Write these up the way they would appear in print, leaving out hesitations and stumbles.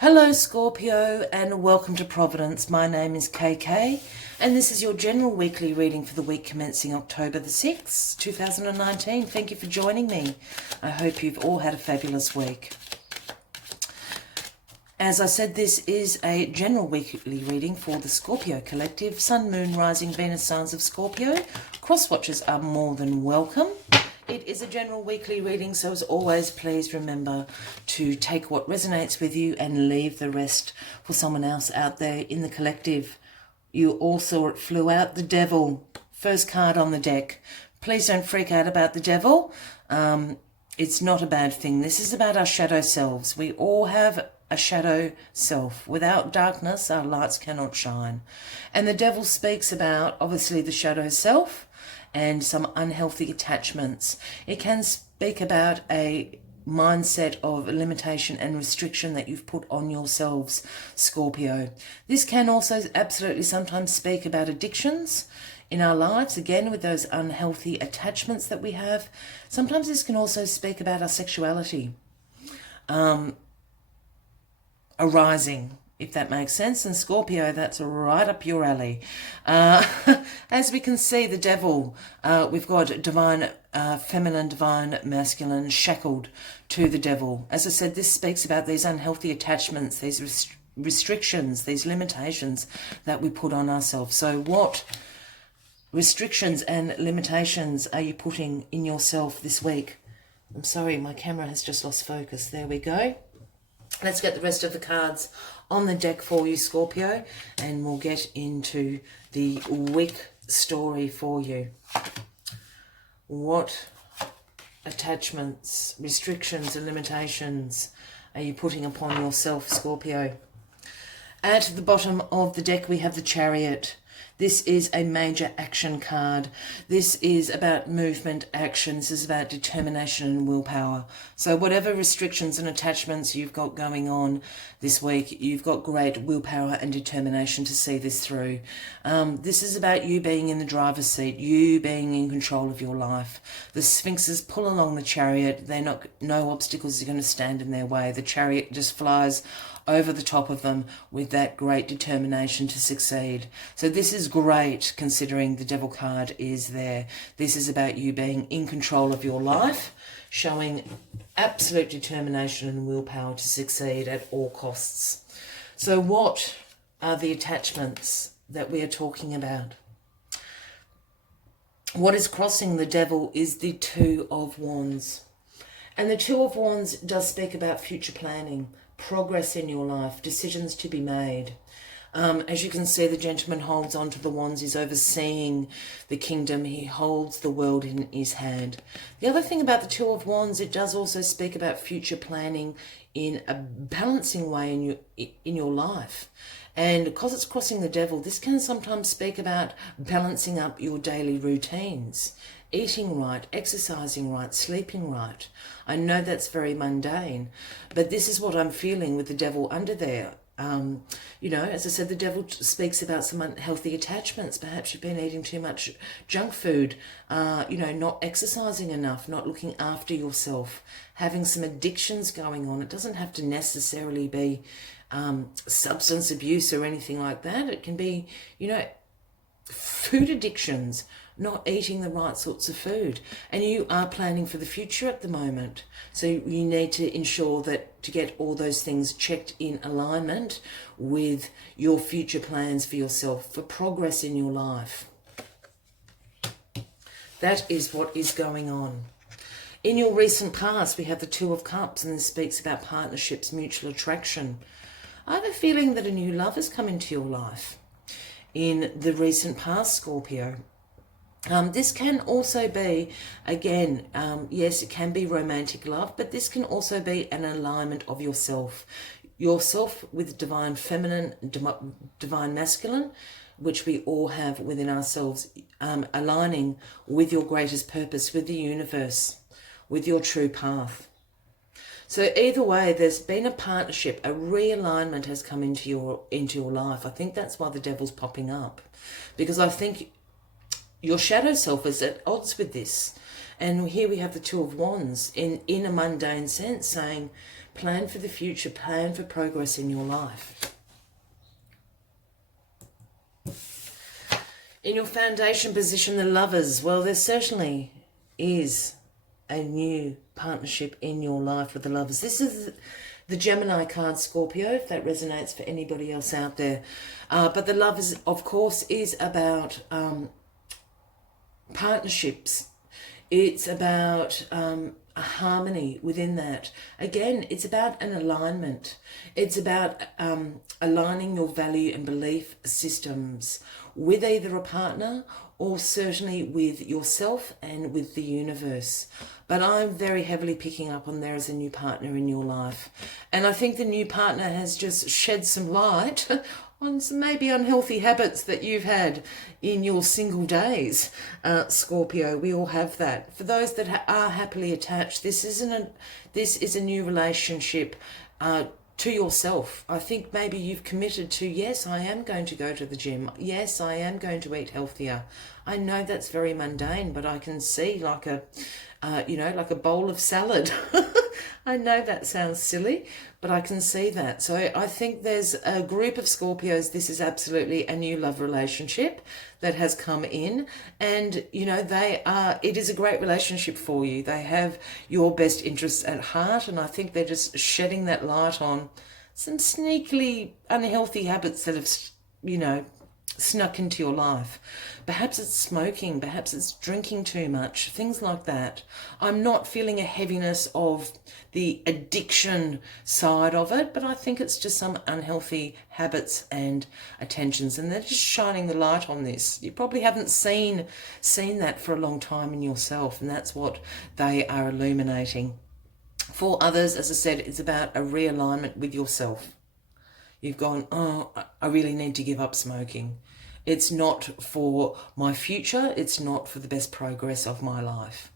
Hello Scorpio and welcome to Providence. My name is KK and this is your general weekly reading for the week commencing October the 6th, 2019. Thank you for joining me. I hope you've all had a fabulous week. As I said, this is a general weekly reading for the Scorpio collective. Sun, Moon, Rising, Venus signs of Scorpio. Cross-watchers are more than welcome. It is a general weekly reading, so as always, please remember to take what resonates with you and leave the rest for someone else out there in the collective. You all saw it flew out, the devil. First card on the deck. Please don't freak out about the devil. It's not a bad thing. This is about our shadow selves. We all have a shadow self. Without darkness, our lights cannot shine. And the devil speaks about, obviously, the shadow self and some unhealthy attachments. It can speak about a mindset of limitation and restriction that you've put on yourselves, Scorpio. This can also absolutely sometimes speak about addictions in our lives, again with those unhealthy attachments that we have. Sometimes this can also speak about our sexuality arising, if that makes sense. And Scorpio, that's right up your alley. As we can see, the devil, we've got divine feminine, divine masculine, shackled to the devil. As I said, this speaks about these unhealthy attachments, these restrictions, these limitations that we put on ourselves. So what restrictions and limitations are you putting in yourself this week? I'm sorry, my camera has just lost focus. There we go. Let's get the rest of the cards on the deck for you, Scorpio, and we'll get into the week story for you. What attachments, restrictions and limitations are you putting upon yourself, Scorpio? At the bottom of the deck we have the Chariot. This is a major action card. This is about movement, action. This is about determination and willpower. So whatever restrictions and attachments you've got going on this week, you've got great willpower and determination to see this through. This is about you being in the driver's seat, you being in control of your life. The Sphinxes pull along the Chariot. No obstacles are going to stand in their way. The Chariot just flies over the top of them with that great determination to succeed. So this is great considering the Devil card is there. This is about you being in control of your life, showing absolute determination and willpower to succeed at all costs. So what are the attachments that we are talking about? What is crossing the Devil is the Two of Wands. And the Two of Wands does speak about future planning, progress in your life, decisions to be made. As you can see, the gentleman holds onto the wands. He's overseeing the kingdom. He holds the world in his hand. The other thing about the Two of Wands, it does also speak about future planning in a balancing way in your life. And because it's crossing the Devil, this can sometimes speak about balancing up your daily routines. Eating right, exercising right, sleeping right. I know that's very mundane, but this is what I'm feeling with the Devil under there. As I said, the Devil speaks about some unhealthy attachments. Perhaps you've been eating too much junk food, not exercising enough, not looking after yourself, having some addictions going on. It doesn't have to necessarily be substance abuse or anything like that. It can be, food addictions, not eating the right sorts of food. And you are planning for the future at the moment. So you need to ensure that to get all those things checked in alignment with your future plans for yourself, for progress in your life. That is what is going on. In your recent past, we have the Two of Cups, and this speaks about partnerships, mutual attraction. I have a feeling that a new love has come into your life in the recent past, Scorpio. This can also be, again, yes, it can be romantic love, but this can also be an alignment of yourself with divine feminine, divine masculine, which we all have within ourselves, aligning with your greatest purpose, with the universe, with your true path. So either way, there's been a partnership, a realignment has come into your life. I think that's why the Devil's popping up, because I think your shadow self is at odds with this. And here we have the Two of Wands in a mundane sense, saying plan for the future, plan for progress in your life. In your foundation position, the Lovers, well, there certainly is a new partnership in your life with the Lovers. This is the Gemini card, Scorpio, if that resonates for anybody else out there. But the Lovers, of course, is about partnerships. It's about a harmony within that. Again, it's about an alignment. It's about aligning your value and belief systems with either a partner or certainly with yourself and with the universe. But I'm very heavily picking up on there is a new partner in your life. And I think the new partner has just shed some light on some maybe unhealthy habits that you've had in your single days, Scorpio. We all have that. For those that are happily attached, this is a new relationship to yourself. I think maybe you've committed to, yes, I am going to go to the gym. Yes, I am going to eat healthier. I know that's very mundane, but I can see like a bowl of salad. I know that sounds silly, but I can see that. So I think there's a group of Scorpios. This is absolutely a new love relationship that has come in, and it is a great relationship for you. They have your best interests at heart, and I think they're just shedding that light on some sneakily unhealthy habits that have, snuck into your life. Perhaps it's smoking, perhaps it's drinking too much, things like that. I'm not feeling a heaviness of the addiction side of it, but I think it's just some unhealthy habits and attentions, and they're just shining the light on this. You probably haven't seen that for a long time in yourself, and that's what they are illuminating. For others, as I said, it's about a realignment with yourself. You've gone, oh, I really need to give up smoking. It's not for my future. It's not for the best progress of my life.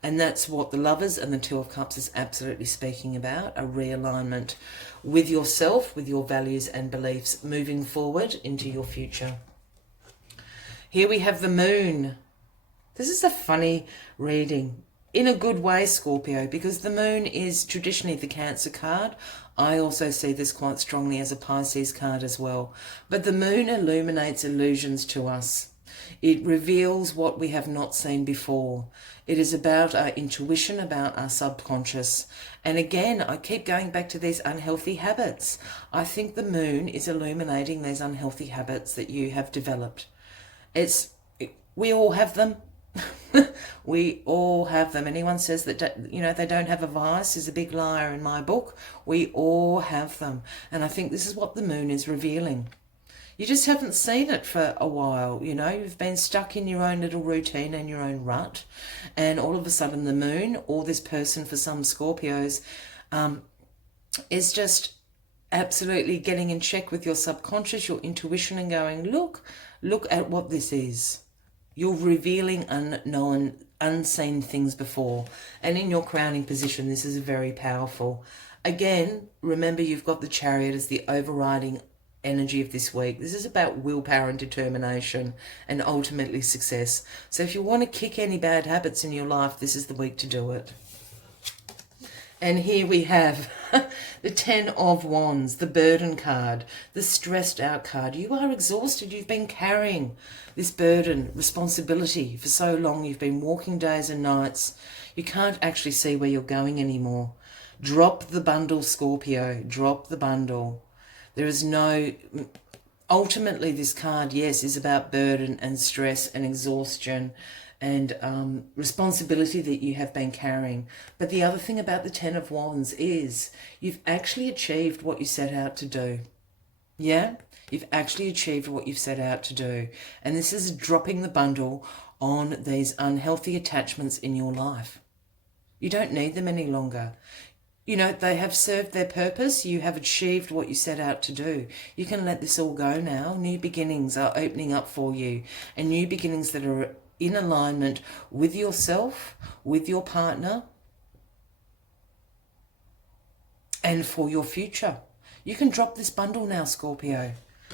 And that's what the Lovers and the Two of Cups is absolutely speaking about, a realignment with yourself, with your values and beliefs, moving forward into your future. Here we have the Moon. This is a funny reading. In a good way, Scorpio, because the Moon is traditionally the Cancer card. I also see this quite strongly as a Pisces card as well. But the Moon illuminates illusions to us. It reveals what we have not seen before. It is about our intuition, about our subconscious. And again, I keep going back to these unhealthy habits. I think the Moon is illuminating these unhealthy habits that you have developed. We all have them. We all have them. Anyone says that they don't have a vice is a big liar in my book. We all have them, and I think this is what the Moon is revealing. You just haven't seen it for a while. You've been stuck in your own little routine and your own rut, and all of a sudden the Moon, or this person for some Scorpios, is just absolutely getting in check with your subconscious, your intuition, and going, look at what this is. You're revealing unknown, unseen things before. And in your crowning position, this is very powerful. Again, remember you've got the Chariot as the overriding energy of this week. This is about willpower and determination and ultimately success. So if you want to kick any bad habits in your life, this is the week to do it. And here we have the Ten of Wands, the burden card, the stressed out card. You are exhausted. You've been carrying this burden, responsibility for so long. You've been walking days and nights. You can't actually see where you're going anymore. Drop the bundle, Scorpio. Drop the bundle. There is no... Ultimately, this card, yes, is about burden and stress and exhaustion and responsibility that you have been carrying. But the other thing about the Ten of Wands is you've actually achieved what you set out to do. Yeah? You've actually achieved what you've set out to do. And this is dropping the bundle on these unhealthy attachments in your life. You don't need them any longer. They have served their purpose. You have achieved what you set out to do. You can let this all go now. New beginnings are opening up for you, and new beginnings that are in alignment with yourself, with your partner, and for your future. You can drop this bundle now, Scorpio.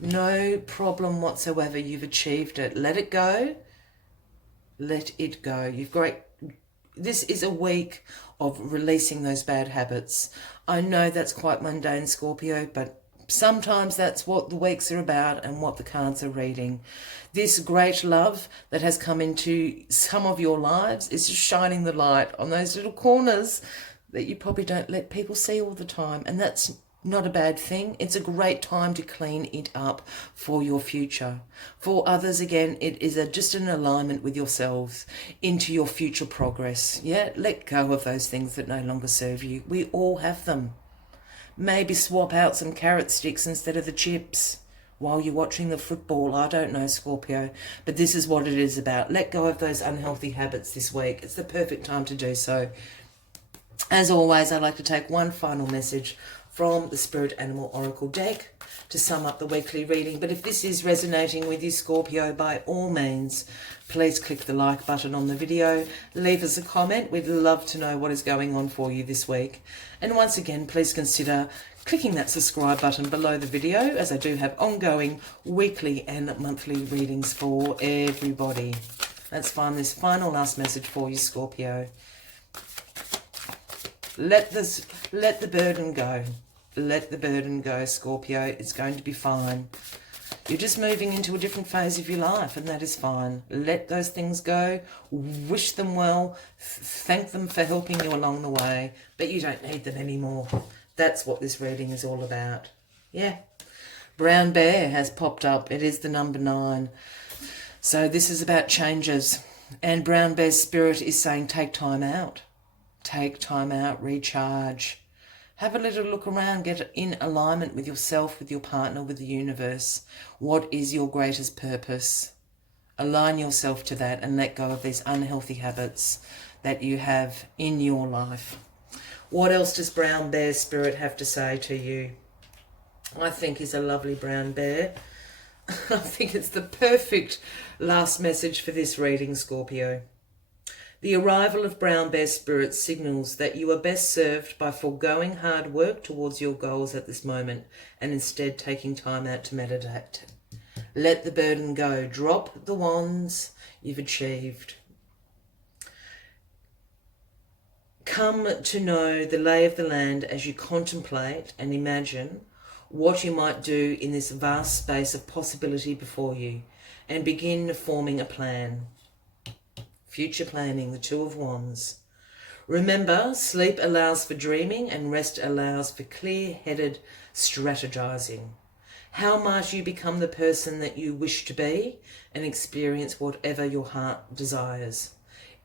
No problem whatsoever. You've achieved it. Let it go. Let it go. this is a week of releasing those bad habits. I know that's quite mundane, Scorpio, but sometimes that's what the weeks are about and what the cards are reading. This great love that has come into some of your lives is just shining the light on those little corners that you probably don't let people see all the time. And that's not a bad thing. It's a great time to clean it up for your future. For others, again, it is just an alignment with yourselves into your future progress. Yeah, let go of those things that no longer serve you. We all have them. Maybe swap out some carrot sticks instead of the chips while you're watching the football. I don't know, Scorpio, but this is what it is about. Let go of those unhealthy habits this week. It's the perfect time to do so. As always, I'd like to take one final message from the Spirit Animal Oracle deck to sum up the weekly reading. But if this is resonating with you, Scorpio, by all means, please click the like button on the video. Leave us a comment. We'd love to know what is going on for you this week. And once again, please consider clicking that subscribe button below the video, as I do have ongoing weekly and monthly readings for everybody. Let's find this final last message for you, Scorpio. Let the burden go. Let the burden go, Scorpio. It's going to be fine. You're just moving into a different phase of your life, and that is fine. Let those things go. Wish them well. Thank them for helping you along the way, but you don't need them anymore. That's what this reading is all about. Yeah. Brown Bear has popped up. It is the number 9. So this is about changes. And Brown Bear's spirit is saying take time out. Take time out, recharge. Have a little look around, get in alignment with yourself, with your partner, with the universe. What is your greatest purpose? Align yourself to that and let go of these unhealthy habits that you have in your life. What else does Brown Bear Spirit have to say to you? I think he's a lovely brown bear. I think it's the perfect last message for this reading, Scorpio. The arrival of Brown Bear Spirit signals that you are best served by foregoing hard work towards your goals at this moment and instead taking time out to meditate. Let the burden go. Drop the wands you've achieved. Come to know the lay of the land as you contemplate and imagine what you might do in this vast space of possibility before you, and begin forming a plan. Future planning, the 2 of Wands. Remember, sleep allows for dreaming and rest allows for clear-headed strategizing. How might you become the person that you wish to be and experience whatever your heart desires?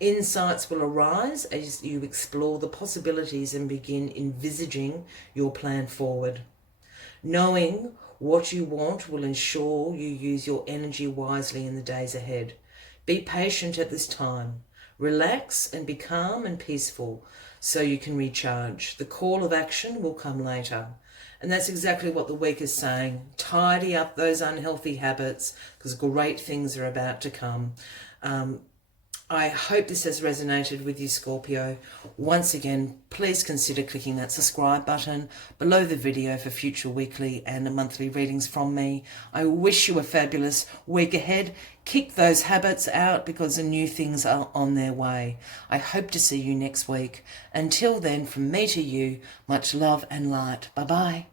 Insights will arise as you explore the possibilities and begin envisaging your plan forward. Knowing what you want will ensure you use your energy wisely in the days ahead. Be patient at this time. Relax and be calm and peaceful so you can recharge. The call of action will come later. And that's exactly what the week is saying. Tidy up those unhealthy habits because great things are about to come. I hope this has resonated with you, Scorpio. Once again, please consider clicking that subscribe button below the video for future weekly and monthly readings from me. I wish you a fabulous week ahead. Kick those habits out because the new things are on their way. I hope to see you next week. Until then, from me to you, much love and light. Bye-bye.